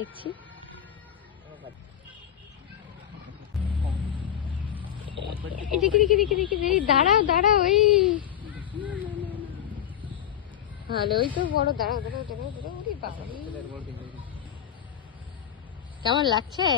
দেখছি। দাঁড়াও দাঁড়াও, ওই ভালো, ওই তো বড়। দাঁড়াও দাঁড়াও দাঁড়াও দাঁড়াও। ওরে বাবা, কেমন লাগছে?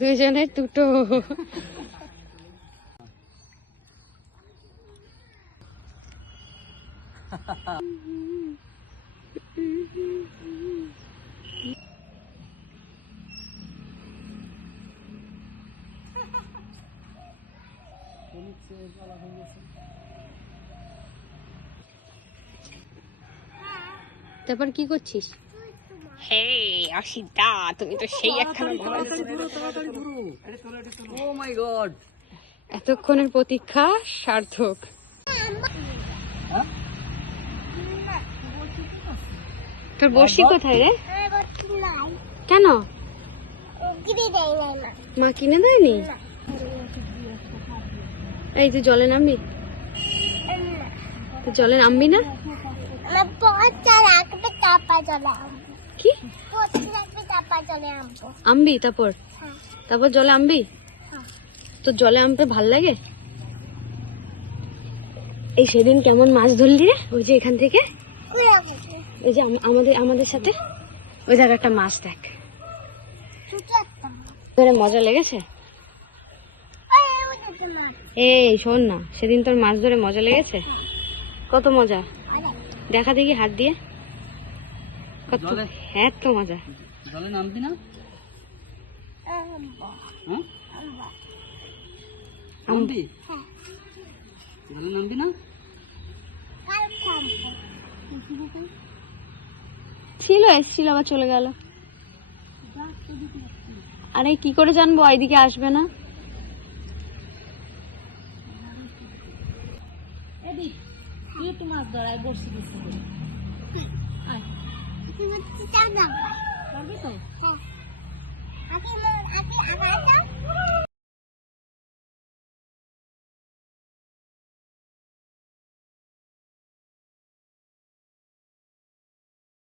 দুজনের দুটো। তারপর কি করছিস? হে অসিতা, তুমি তো সেই একখানা। ও মাই গড, এতক্ষণের প্রতীক্ষা সার্থক। তোর বড়শি কোথায় রে? কেন মা কিনে দেয়নি? এই তুই জলে নামবি? জলে নামবি না? কি আমবি? তারপর তারপর জলে আমবি? তোর জলে আমতে ভাল লাগে? এই সেদিন কেমন মাছ ধরলি রে? ওই যে এখান থেকে, ওই যে আমাদের সাথে ওই জায়গাটা মাছ দেখ। ধরে মজা লেগেছে? এই শোন না, সেদিন তোর মাছ ধরে মজা লেগেছে? কত মজা দেখা দেখি হাত দিয়ে। কত হ্যাঁ তো মজা। জলে নামবি না? নামবি? জলে নামবি না? ছিল, এসছিল, আবার চলে গেল। আরে কি করে জানবো, এইদিকে আসবে না।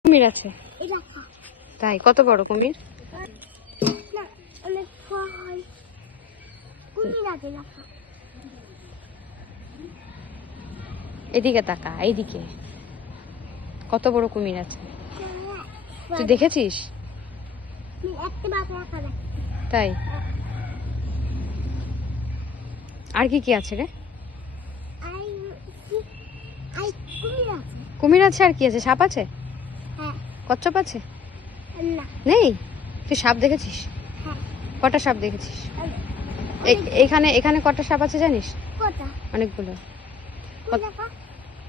কুমির আছে তাই? কত বড় কুমির? এদিকে তাকা, এইদিকে কত বড় কুমির আছে তুই দেখেছিস? তাই? আর কি কি আছে রে? কুমির আছে, আর কি আছে? সাপ আছে? কচ্ছপ আছে? নেই? তুই সাপ দেখেছিস? কটা সাপ দেখেছিস? এখানে এখানে কটা সাপ আছে জানিস? অনেকগুলো।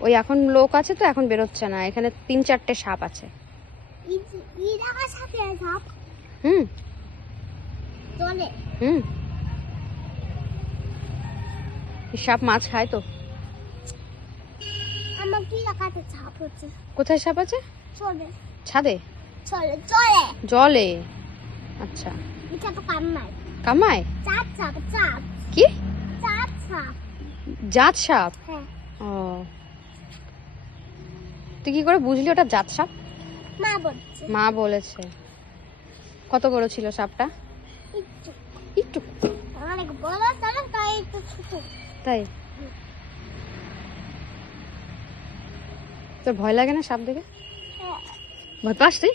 ওই এখন লোক আছে তো, এখন বেরোচ্ছে না। এখানে 3-4টে সাপ আছে। হুম হুম, সাপ মাছ খায় তো। কোথায় সাপ আছে? ছাদে? জলে? আচ্ছা, কামায়? কি জাত সাপ? ও, তুই কি করে বুঝলি ওটা জাত সাপ? মা বলেছে। কত বড় ছিল সাপটা? একটু। তাই? তোর ভয় লাগে না সাপ দেখে? ভয় পাস তুই?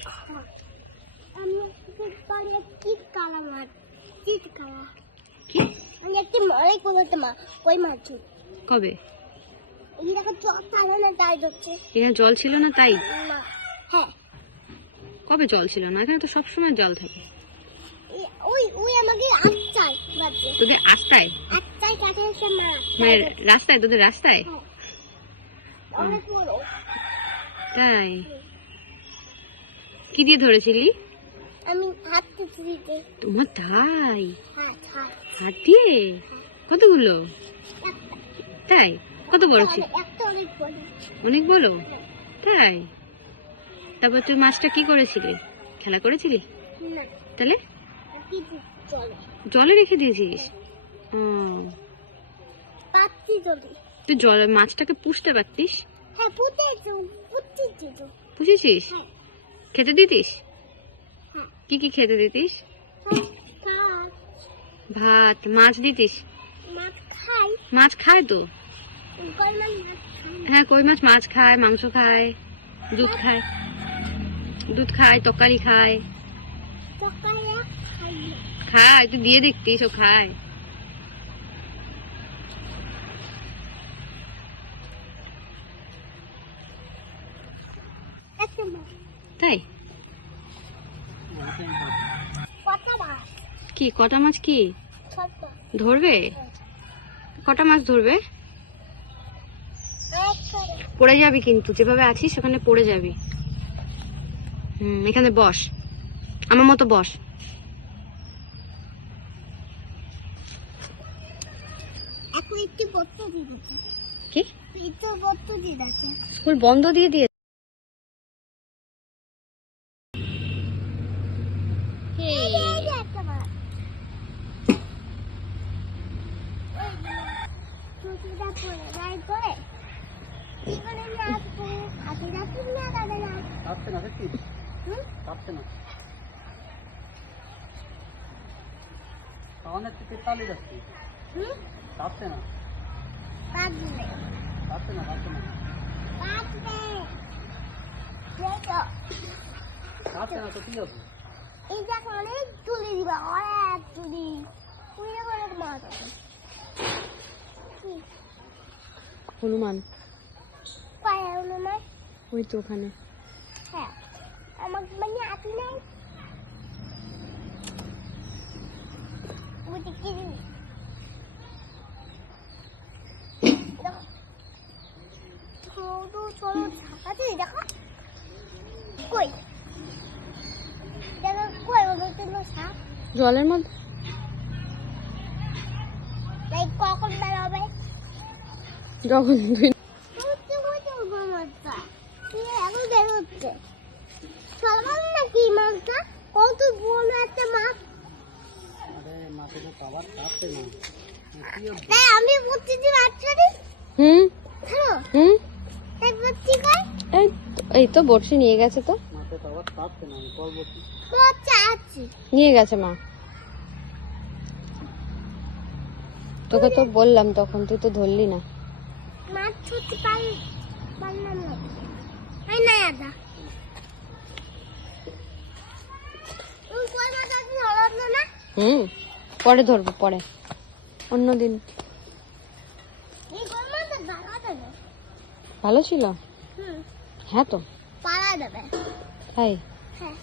কবে? এখানে জল ছিল না তাই? কবে জল ছিল না? এখানে তো সবসময় জল থাকে। তোদের আস্তায়? মানে রাস্তায়? তোদের রাস্তায়? তাই? কি দিয়ে ধরেছিলি? আমি হাত দিতে। তোমার তাই? হাত হাত দিয়ে? কতগুলো? তাই? কত বড় ছিল? একটা অনেক বড়। অনেক বড়? তাই? তারপর তুই মাছটা কি করেছিলি? খেলা করেছিলি? না, তাহলে চলে জলে রেখে দিয়েছিস? পাচ্ছি চলে। তুই জলে মাছটাকে পুষতে পারতিস? হ্যাঁ, পুঁতেছি তো। পুষেছিস? হ্যাঁ। খেতে দিতিস? হ্যাঁ। কি কি খেতে দিতিস? ভাত। ভাত, মাছ দিতিস? মাছ খাই। মাছ খায় তো। কই মাছ খাই। হ্যাঁ, কই মাছ মাছ খায়, মাংস খায়, দুধ খায়, তরকারি খায়। তরকারি খাই না। খায়, তুই দিয়ে দেখতিস ও খায়। একটা মাছ। তাই? কটা মাছ? কি কটা মাছ? কি ছোট। ধরবে? কটা মাছ ধরবে? একটা। পড়ে যাবি কিন্তু, যেভাবে আছিস ওখানে পড়ে যাবি। এখানে বস, আমার মতো বস। এখন একটু পড়তে দিয়েছে। কি? একটু পড়তে দিয়েছে। স্কুল বন্ধ দিয়ে দিয়ে একটা মাছ। চুটিটা পড়ে যায় করে। এখানে আমি আসবো, হাতে রাখি না দাদা না। কাটছে না দেখছিস? হুম? কাটছে না। অনেক টিকিট চালিয়ে যাচ্ছি। হুম? কাটছে না। কাটবে। কাটছে না। কাটবে। কাটছে না তো কি হবে? এই দেখো অনেক তুলি দিবা, অনেক তুলি। তুলে অনেক মাছ আছে। কি? হনুমান পায়ে হলো না? ওই তো ওখানে। হ্যাঁ, আমাকে মানে আপনি নাই। বুঝি কি জিনিস? দেখো ছোট সাপ আছে, দেখো কই দেখো কই ওদের তো সাপ। জলের মধ্যে? লাইক কখন বেরোবে? যখন তুই এখন বেরোচ্ছে সকাল নাকি মাছটা কত বড় একটা মাছ। আরে মাঠে তো আবার কাটছে না। কি হবে? তাই আমি প্রতিদিন বাচ্চারি হ্যালো একবার ঠিক হয়। এই তো বড়শি নিয়ে গেছে তো। মাঠে তো আবার কাটছে না। আমি কল বলছি। বাচ্চা আছে নিয়ে গেছে মা। তোকে তো বললাম তখন, তুই তো ধরলি না। মাছ ছুটতে পারলাম না। এই না আদা তুই কই মাছ আছে ধরলো না? পরে ধরবো, পরে অন্যদিন। এই কই মাছ ভালো দেবে। ভালো ছিল? হুম, হ্যাঁ তো। পালা দেবে। তাই? হ্যাঁ।